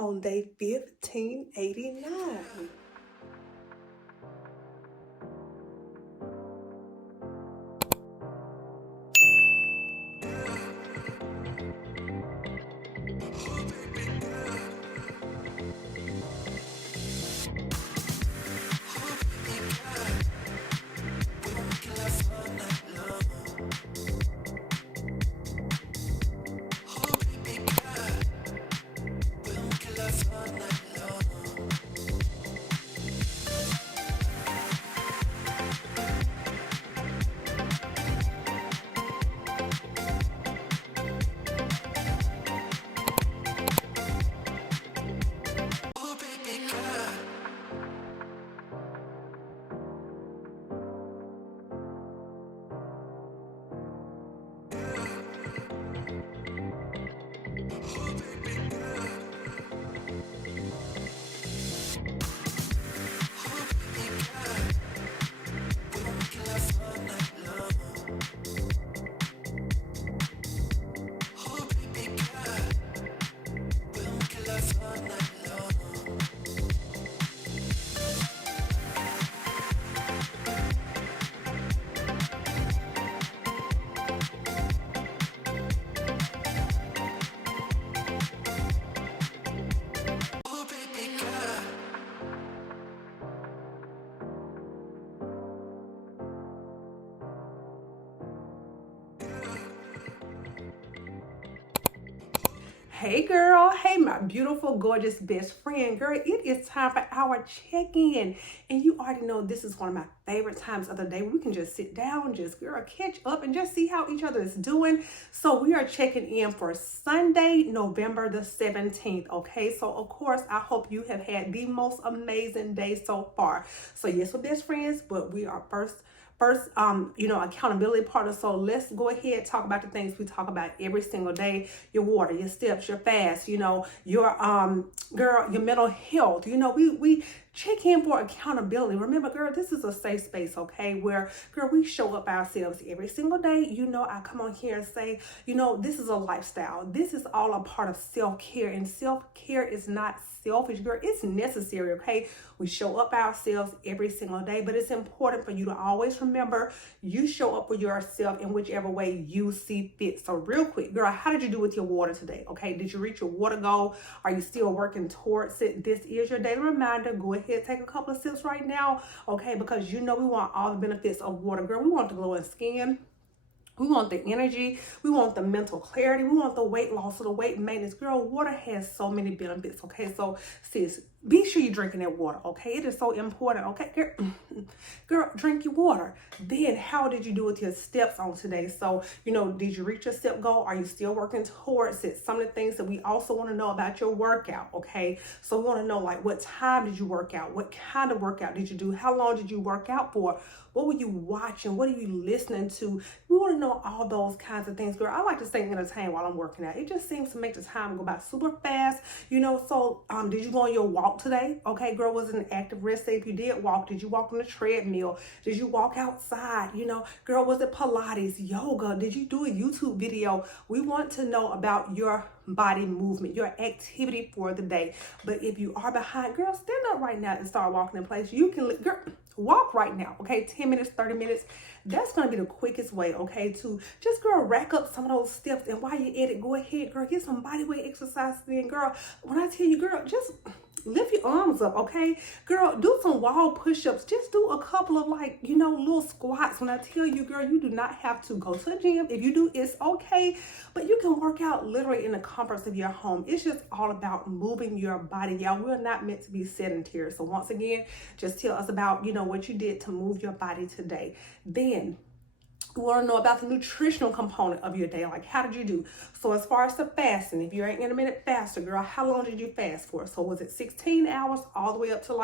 on day 1589. Hey girl, hey my beautiful, gorgeous best friend. Girl, it is time for our check-in. And you already know this is one of my favorite times of the day where we can just sit down, just girl, catch up and just see how each other is doing. So we are checking in for Sunday, November the 17th. Okay, so of course, I hope you have had the most amazing day so far. So yes, we're best friends, but we are first accountability partner. So let's go ahead, talk about the things we talk about every single day: your water, your steps, your fast, your your mental health. We check in for accountability. Remember, girl, this is a safe space, okay, where, girl, we show up ourselves every single day. I come on here and say, this is a lifestyle. This is all a part of self-care, and self-care is not selfish, girl. It's necessary, okay? We show up ourselves every single day, but it's important for you to always remember you show up for yourself in whichever way you see fit. So real quick, girl, how did you do with your water today? Okay, did you reach your water goal? Are you still working towards it? This is your daily reminder. Go ahead, take a couple of sips right now, okay? Because we want all the benefits of water, girl. We want the glowing skin. We want the energy. We want the mental clarity. We want the weight loss or the weight maintenance. Girl, water has so many benefits, okay? So, sis, be sure you're drinking that water, okay? It is so important, okay? Girl, drink your water. Then, how did you do with your steps on today? So, did you reach your step goal? Are you still working towards it? Some of the things that we also want to know about your workout, okay? So, we want to know, like, what time did you work out? What kind of workout did you do? How long did you work out for? What were you watching? What are you listening to? We want to know all those kinds of things, girl. I like to stay entertained while I'm working out. It just seems to make the time go by super fast, So, did you go on your walk today? Okay, girl, was it an active rest day? If you did walk, did you walk on the treadmill? Did you walk outside? Girl, was it Pilates, yoga? Did you do a YouTube video? We want to know about your body movement, your activity for the day. But if you are behind, girl, stand up right now and start walking in place. You can, girl, walk right now, okay? 10 minutes, 30 minutes. That's going to be the quickest way, okay, to just, girl, rack up some of those steps. And while you're at it, go ahead, girl, get some body weight exercises in, girl. When I tell you, girl, just lift your arms up, okay? Girl, do some wall push-ups. Just do a couple of, little squats. When I tell you, girl, you do not have to go to the gym. If you do, it's okay. But you can work out literally in the comforts of your home. It's just all about moving your body, y'all. We're not meant to be sedentary. So once again, just tell us about, what you did to move your body today. Then we want to know about the nutritional component of your day. Like, how did you do? So as far as the fasting, if you're an intermittent faster, girl, how long did you fast for? So was it 16 hours all the way up to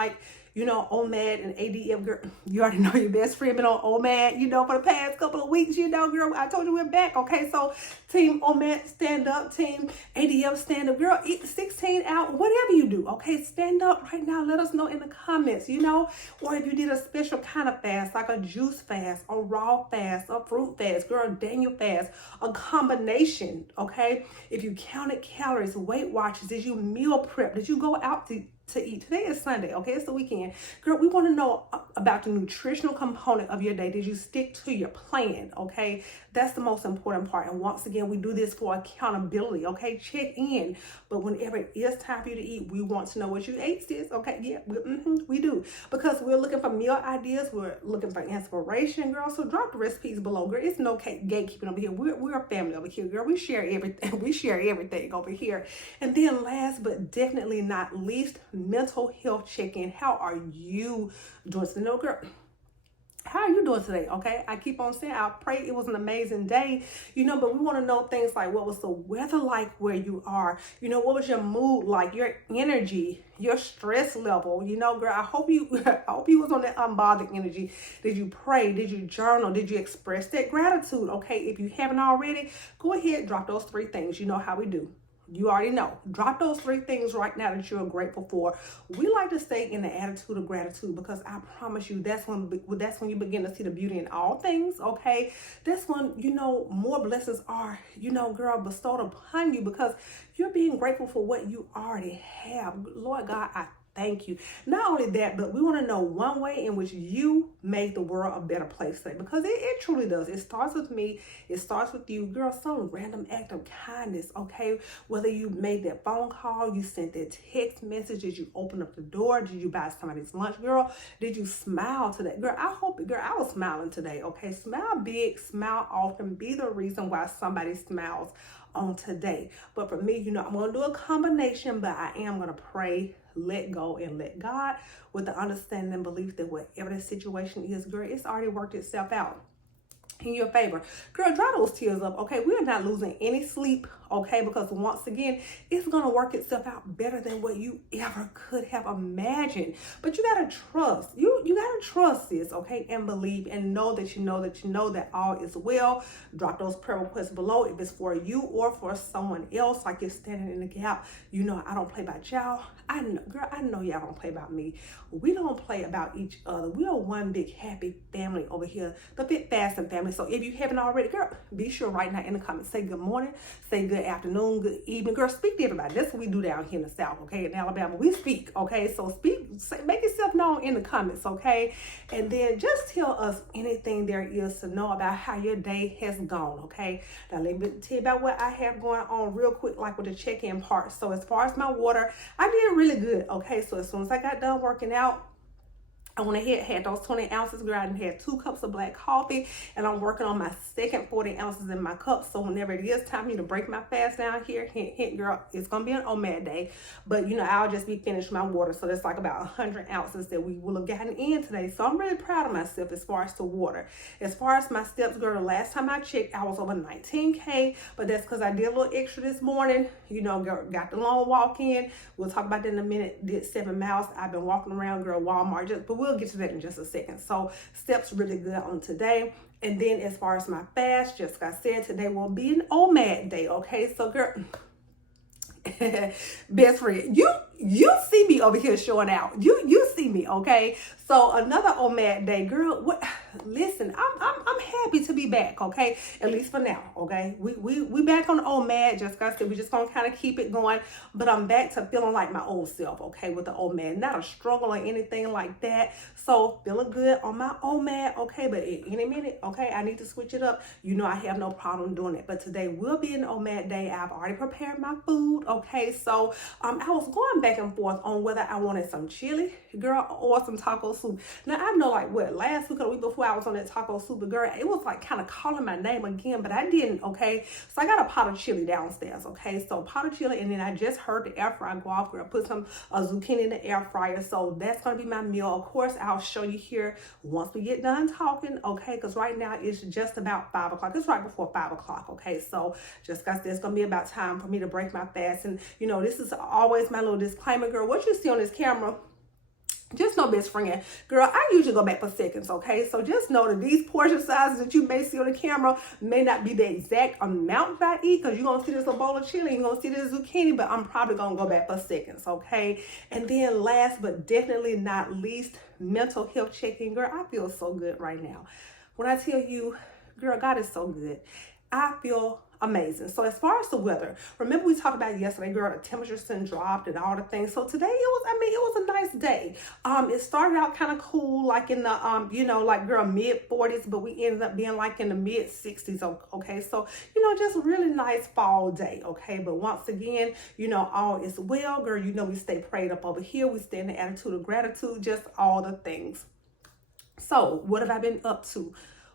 OMAD and ADM, girl, you already know your best friend been on OMAD, for the past couple of weeks, girl, I told you we're back, okay? So team OMAD, stand up, team ADM, stand up, girl, eat 16 out, whatever you do, okay? Stand up right now, let us know in the comments, or if you did a special kind of fast, like a juice fast, a raw fast, a fruit fast, girl, Daniel fast, a combination, okay? If you counted calories, Weight Watchers, did you meal prep? Did you go out to eat? Today is Sunday, okay? It's the weekend. Girl, we want to know about the nutritional component of your day. Did you stick to your plan, okay? That's the most important part. And once again, we do this for accountability, okay? Check in. But whenever it is time for you to eat, we want to know what you ate, sis, okay? Yeah, we do. Because we're looking for meal ideas. We're looking for inspiration, girl. So drop the recipes below, girl. It's no gatekeeping over here. We're a family over here, girl. We share everything. We share everything over here. And then last but definitely not least, mental health check-in. How are you doing? So, girl, how are you doing today? Okay, I keep on saying I pray it was an amazing day, but we want to know things like, what was the weather like where you are? What was your mood like, your energy, your stress level? Girl, I hope you was on that unbothered energy. Did you pray? Did you journal? Did you express that gratitude? Okay, if you haven't already, go ahead, drop those 3 things. You know how we do. You already know. Drop those 3 things right now that you're grateful for. We like to stay in the attitude of gratitude because I promise you that's when you begin to see the beauty in all things, okay? That's when, more blessings are, girl, bestowed upon you because you're being grateful for what you already have. Lord God, I thank you. Not only that, but we want to know one way in which you made the world a better place today, because it truly does. It starts with me. It starts with you, girl. Some random act of kindness, okay? Whether you made that phone call, you sent that text message, did you open up the door, did you buy somebody's lunch, girl? Did you smile today, girl? I was smiling today, okay? Smile big, smile often. Be the reason why somebody smiles on today. But for me, I'm going to do a combination, but I am going to pray, let go, and let God, with the understanding and belief that whatever the situation is, girl, it's already worked itself out in your favor. Girl, dry those tears up, okay? We're not losing any sleep, okay? Because once again, it's going to work itself out better than what you ever could have imagined. But you got to trust. You got to trust this, okay? And believe and know that you know that all is well. Drop those prayer requests below if it's for you or for someone else, like you're standing in the gap. I don't play about y'all. I know y'all don't play about me. We don't play about each other. We are one big happy family over here, the Fit Fasting family. So if you haven't already, girl, be sure right now in the comments, say good morning, say good afternoon, good evening. Girl, speak to everybody. That's what we do down here in the South, okay? In Alabama, we speak, okay? So make yourself known in the comments, okay? And then just tell us anything there is to know about how your day has gone, okay? Now let me tell you about what I have going on real quick, like with the check-in part. So as far as my water, I did really good, okay? So as soon as I got done working out, I went ahead, had those 20 ounces, girl. I had 2 cups of black coffee, and I'm working on my second 40 ounces in my cup. So whenever it is time for me to break my fast down here, hint, hint, girl, it's going to be an OMAD day. But, I'll just be finished my water. So that's like about 100 ounces that we will have gotten in today. So I'm really proud of myself as far as the water. As far as my steps, girl, the last time I checked, I was over 19K. But that's because I did a little extra this morning. Girl, got the long walk in. We'll talk about that in a minute. Did 7 miles. I've been walking around, girl, Walmart. But we'll get to that in just a second. So steps really good on today. And then as far as my fast, just like I said, today will be an OMAD day, okay? So girl, best friend, you see me over here showing out. You see me, okay? So another OMAD day, girl. Listen, I'm happy to be back, okay? At least for now, okay? We back on OMAD. Just like I said, we just gonna kind of keep it going. But I'm back to feeling like my old self, okay? With the OMAD, not a struggle or anything like that. So feeling good on my OMAD, okay? But at any minute, okay, I need to switch it up. I have no problem doing it. But today will be an OMAD day. I've already prepared my food, okay? So I was going back and forth on whether I wanted some chili, girl, or some taco soup. Now I know, like, last week or the week before I was on that taco soup, but girl, it was like kind of calling my name again, but I didn't, okay? So I got a pot of chili downstairs, okay? So pot of chili, and then I just heard the air fryer go off, girl. Put some zucchini in the air fryer. So that's gonna be my meal. Of course, I'll show you here once we get done talking, okay? Because right now it's just about 5 o'clock. It's right before 5 o'clock, okay? So just guys, it's gonna be about time for me to break my fast. And this is always my little disclaimer, girl. What you see on this camera Just know, best friend, girl, I usually go back for seconds, okay? So just know that these portion sizes that you may see on the camera may not be the exact amount that I eat, because you're going to see this little bowl of chili, you're going to see this zucchini, but I'm probably going to go back for seconds, okay? And then last but definitely not least, mental health check-in. Girl, I feel so good right now. When I tell you, girl, God is so good. I feel amazing. So as far as the weather, remember we talked about yesterday, girl, the temperatures dropped and all the things. So today it was a nice day. It started out kind of cool, like in the like girl, mid 40s, but we ended up being like in the mid 60s. Okay, so just really nice fall day. Okay, but once again, all is well, girl. We stay prayed up over here. We stay in the attitude of gratitude, just all the things. So what have I been up to?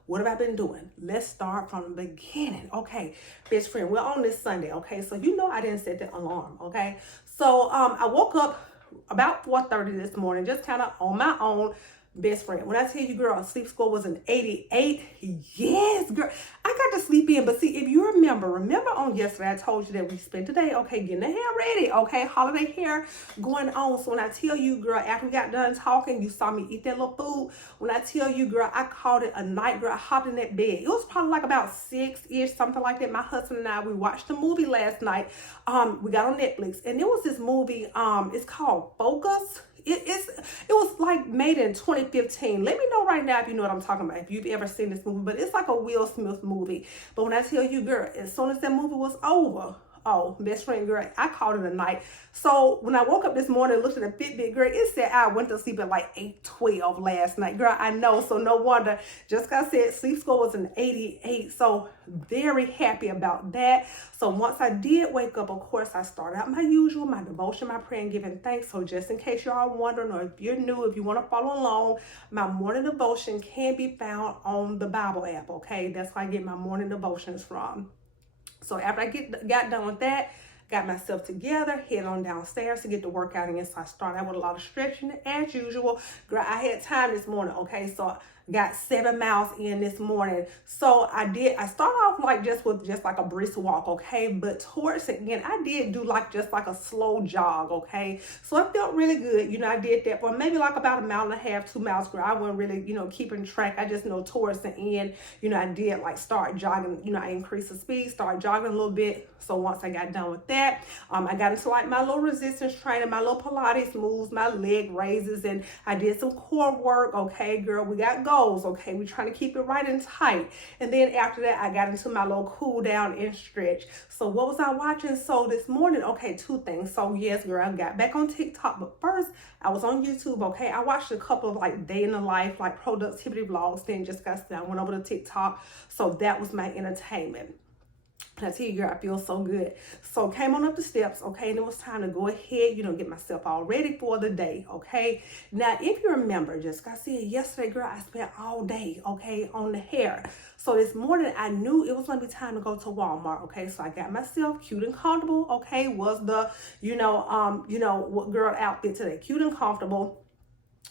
What have I been doing? Let's start from the beginning. Okay, best friend, we're on this Sunday. Okay, so I didn't set the alarm. Okay, so I woke up about 4:30 this morning, just kind of on my own. Best friend, when I tell you, girl, sleep score was an 88. Yes, girl, I got to sleep in. But see, if you remember on yesterday, I told you that we spent today, okay, getting the hair ready, okay, holiday hair going on. So when I tell you, girl, after we got done talking, you saw me eat that little food. When I tell you, girl, I called it a night, girl. I hopped in that bed. It was probably like about 6-ish, something like that. My husband and I, we watched a movie last night. We got on Netflix, and it was this movie. It's called Focus. It was like made in 2015. Let me know right now if you know what I'm talking about, if you've ever seen this movie. But it's like a Will Smith movie. But when I tell you, girl, as soon as that movie was over, oh, best friend, girl, I called it a night. So when I woke up this morning and looked at the Fitbit, girl, it said I went to sleep at like 8:12 last night. Girl, I know, so no wonder. Just like I said, sleep score was an 88. So very happy about that. So once I did wake up, of course, I started out my usual, my devotion, my prayer, and giving thanks. So just in case you're all wondering, or if you're new, if you want to follow along, my morning devotion can be found on the Bible app, okay? That's where I get my morning devotions from. So after I got done with that, got myself together, head on downstairs to get the workout in. So I started out with a lot of stretching as usual. Girl, I had time this morning, okay? So got 7 miles in this morning. So I started off like just like a brisk walk, okay? But towards the end, I did do just like a slow jog, okay? So it felt really good. I did that for maybe like about 1.5 miles, 2 miles, girl. I wasn't really, keeping track. I just know towards the end, I did like start jogging, I increased the speed, started jogging a little bit. So once I got done with that, I got into like my little resistance training, my little Pilates moves, my leg raises, and I did some core work, okay, girl? We got goals, okay? We're trying to keep it right and tight. And then after that, I got into my little cool down and stretch. So what was I watching? So this morning, okay, 2 things. So yes, girl, I got back on TikTok, but first I was on YouTube, okay? I watched a couple of like day in the life, like productivity vlogs, then just went over to TikTok. So that was my entertainment. And I tell you, girl, I feel so good. So came on up the steps, okay, and it was time to go ahead, get myself all ready for the day, okay? Now, if you remember, just like I said yesterday, girl, I spent all day, okay, on the hair. So this morning, I knew it was going to be time to go to Walmart, okay? So I got myself cute and comfortable, okay? Was the, what girl outfit today, cute and comfortable.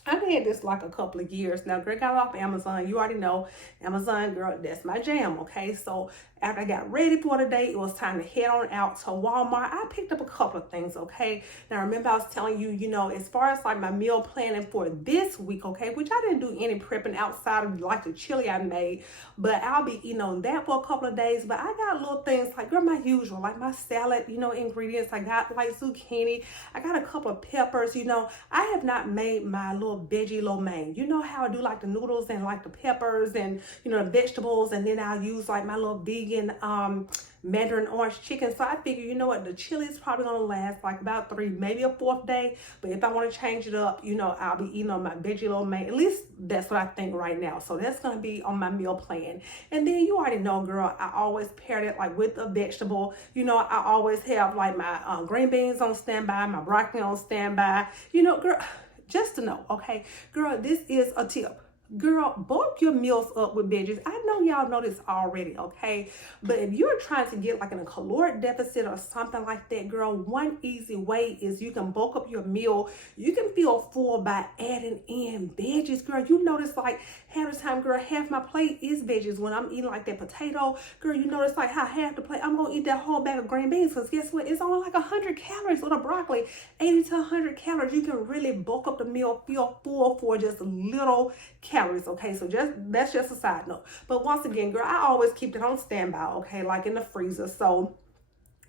I've had this like a couple of years now. Girl, got it off Amazon. You already know Amazon, girl, that's my jam, okay? So after I got ready for the day, it was time to head on out to Walmart. I picked up a couple of things, okay? Now, remember I was telling you, as far as like my meal planning for this week, okay, which I didn't do any prepping outside of like the chili I made, but I'll be eating on that for a couple of days. But I got little things like, girl, my usual, like my salad, ingredients. I got like zucchini. I got a couple of peppers, I have not made my little veggie lo mein. You know how I do like the noodles and like the peppers and, the vegetables, and then I'll use like my little vegan Mandarin orange chicken. So I figure, the chili is probably gonna last like about 3, maybe a 4th day. But if I want to change it up, I'll be eating on my veggie lo mein. At least that's what I think right now. So that's gonna be on my meal plan. And then you already know, girl, I always pair it like with a vegetable. I always have like my green beans on standby, my broccoli on standby. Girl, just to know, okay, girl, this is a tip. girl, bulk your meals up with veggies. I know y'all know this already, okay? But if you're trying to get like in a caloric deficit or something like that, girl, one easy way is you can bulk up your meal. You can feel full by adding in veggies, girl. You notice like half the time, girl, half my plate is veggies. When I'm eating like that potato, girl, you notice like how half the plate, I'm gonna eat that whole bag of green beans, because guess what? It's only like 100 calories with a broccoli, 80 to 100 calories. You can really bulk up the meal, feel full for just little calories, okay? So that's just a side note. But once again, girl, I always keep it on standby, okay, like in the freezer. So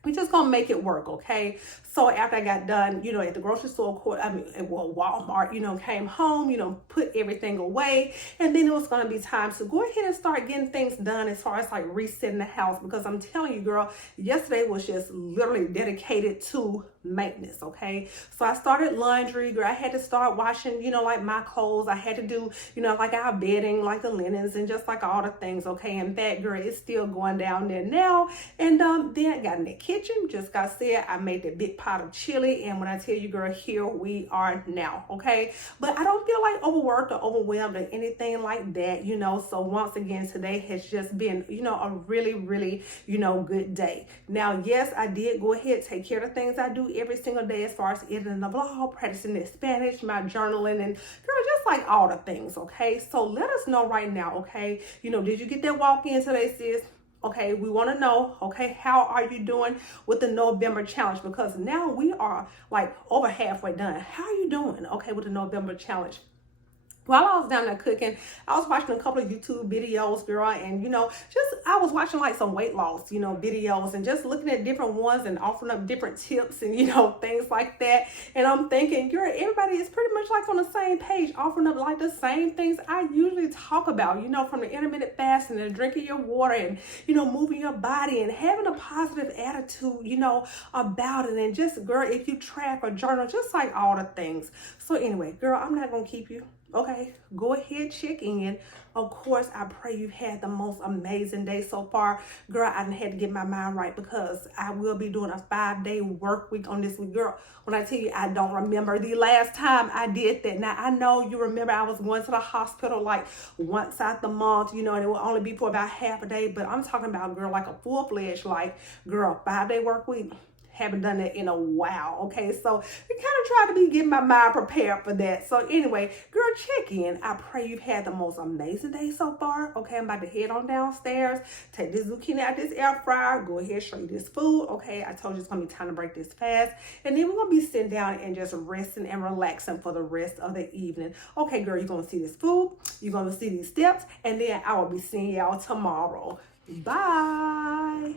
we just gonna make it work, okay? So after I got done, you know, at the grocery store, Walmart, you know, came home, you know, put everything away, and then it was gonna be time to go ahead and start getting things done as far as like resetting the house, because I'm telling you, girl, yesterday was just literally dedicated to maintenance, okay? So I started laundry, girl. I had to start washing, you know, like my clothes. I had to do, you know, like our bedding, like the linens, and just like all the things, okay? And that, girl, it's still going down there now. And then I got in the kitchen, just got said, I made that big pot of chili, and when I tell you, girl, here we are now, okay? But I don't feel like overworked or overwhelmed or anything like that, you know? So once again, today has just been, you know, a really, really, you know, good day. Now, yes, I did go ahead, take care of the things I do every single day as far as editing the vlog, practicing the Spanish, my journaling, and girl, just like all the things, okay? So let us know right now, okay? You know, did you get that walk in today, sis? Okay, we want to know, okay, how are you doing with the November challenge? Because now we are like over halfway done. How are you doing, okay, with the November challenge? While I was down there cooking, I was watching a couple of YouTube videos, girl, and, you know, I was watching like some weight loss, you know, videos, and just looking at different ones and offering up different tips and, you know, things like that. And I'm thinking, girl, everybody is pretty much like on the same page, offering up like the same things I usually talk about, you know, from the intermittent fasting and drinking your water and, you know, moving your body and having a positive attitude, you know, about it. And just, girl, if you track or journal, just like all the things. So anyway, girl, I'm not going to keep you. Okay, go ahead, check in. Of course, I pray you've had the most amazing day so far. Girl, I done had to get my mind right, because I will be doing a 5-day work week on this week. Girl, when I tell you, I don't remember the last time I did that. Now, I know you remember I was going to the hospital like once out the month, you know, and it will only be for about half a day. But I'm talking about, girl, like a full-fledged, like, girl, 5-day work week. Haven't done that in a while, okay? So I kind of try to be getting my mind prepared for that. So anyway, girl, check in. I pray you've had the most amazing day so far, okay? I'm about to head on downstairs, take this zucchini out this air fryer, go ahead, show you this food, okay? I told you it's gonna be time to break this fast, and then we're gonna be sitting down and just resting and relaxing for the rest of the evening. Okay, girl, you're gonna see this food, you're gonna see these steps, and then I will be seeing y'all tomorrow. Bye.